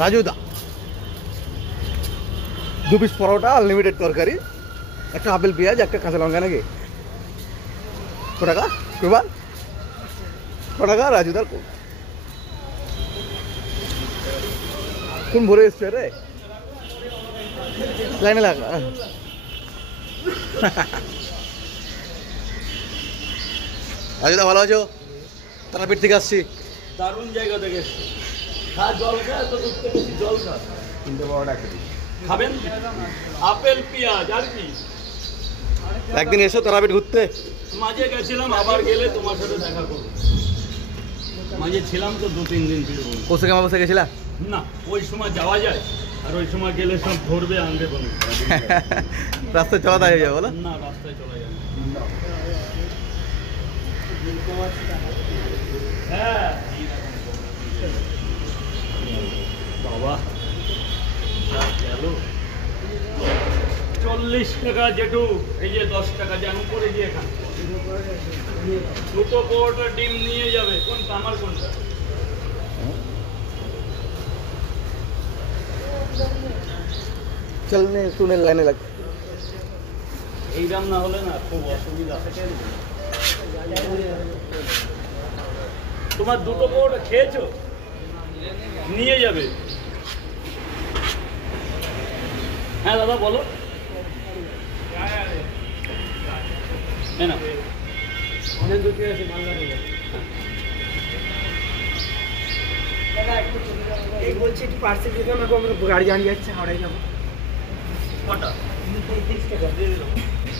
রাজুদা 2 piece পরোটা, unlimited তরকারি, একটা apple পেঁয়াজ, একটা কাঁচা লঙ্কা নাকি? ক টাকা কুরবান? ক টাকা রাজুদার? কোন ভরে এসছে রে? লাইনে লাগ। রাজুদা ভালো আছো? তারাপীঠ থেকে আসছি। দারুণ জায়গা থেকে এসছি। খা জল খা, তো দুধ থেকে বেশি জল খা। 3টে পরোটা খেতে খাবেন আপেল পেঁয়াজ আর কি? একদিন এসো তারাপীঠ ঘুরতে। মাঝে গেছিলাম, আবার গেলে তোমার সাথে দেখা করবো। মাঝে ছিলাম তো 2-3 দিন ফিরবো কোসে কেমন বসে গেছিলা? না, ওই সময় যাওয়া যায়, আর ওই সময় গেলে সব ধরবে আনবে বলে। রাস্তায় চলা দাঁড়িয়ে যাবে বলো? না, রাস্তায় চলে যাবে। হ্যাঁ বাবা গেল 40 টাকা জেঠু, এই যে 10 টাকা যেন করে দিয়ে খান। 2 পরোটা ডিম নিয়ে যাবে। কোনটা আমার কোনটা? চলনে টুনের লাইনে লাগ। এই দাম না হলে না খুব অসুবিধা। তোমার 2 পরোটা খেয়েছো? নিয়ে যাবে। হ্যাঁ দাদা বলো। হ্যাঁ না অনেক দূর থেকে আছে বাংলা থেকে। এই বলছি একটু পার্সেল দিতে আমাকে, আমরা গাড়ি দাঁড়িয়ে যাচ্ছে, হাওড়ায় যাবো। কটা 30 টাকা দিয়ে দিলাম।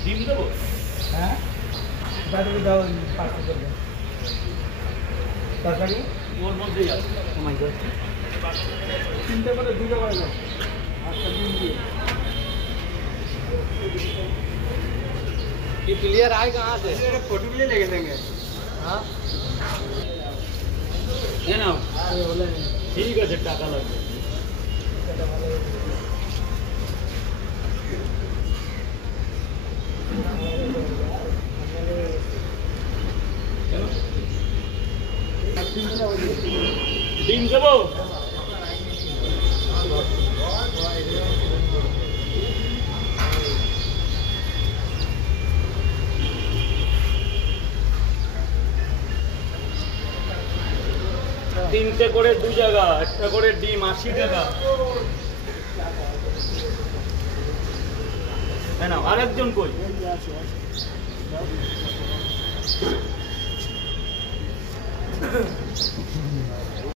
ডিম দেবো? হ্যাঁ দাদা দাও, পার্সেল করবে তরকারি ওর মধ্যেই আছে। মাই গড, 3টে করে 2টা করে দাও। আচ্ছা ডিম দিয়ে ये क्लियर आए कहाँ से? फोटो के लिए लेके देंगे। हाँ হ্যাঁ না ये बोले ঠিক আছে, টাকা লাগবে। ডিম দেবো? তিনটে করে 2 জায়গা, একটা করে ডিম 80 টাকা। হ্যাঁ না আরেকজন কই?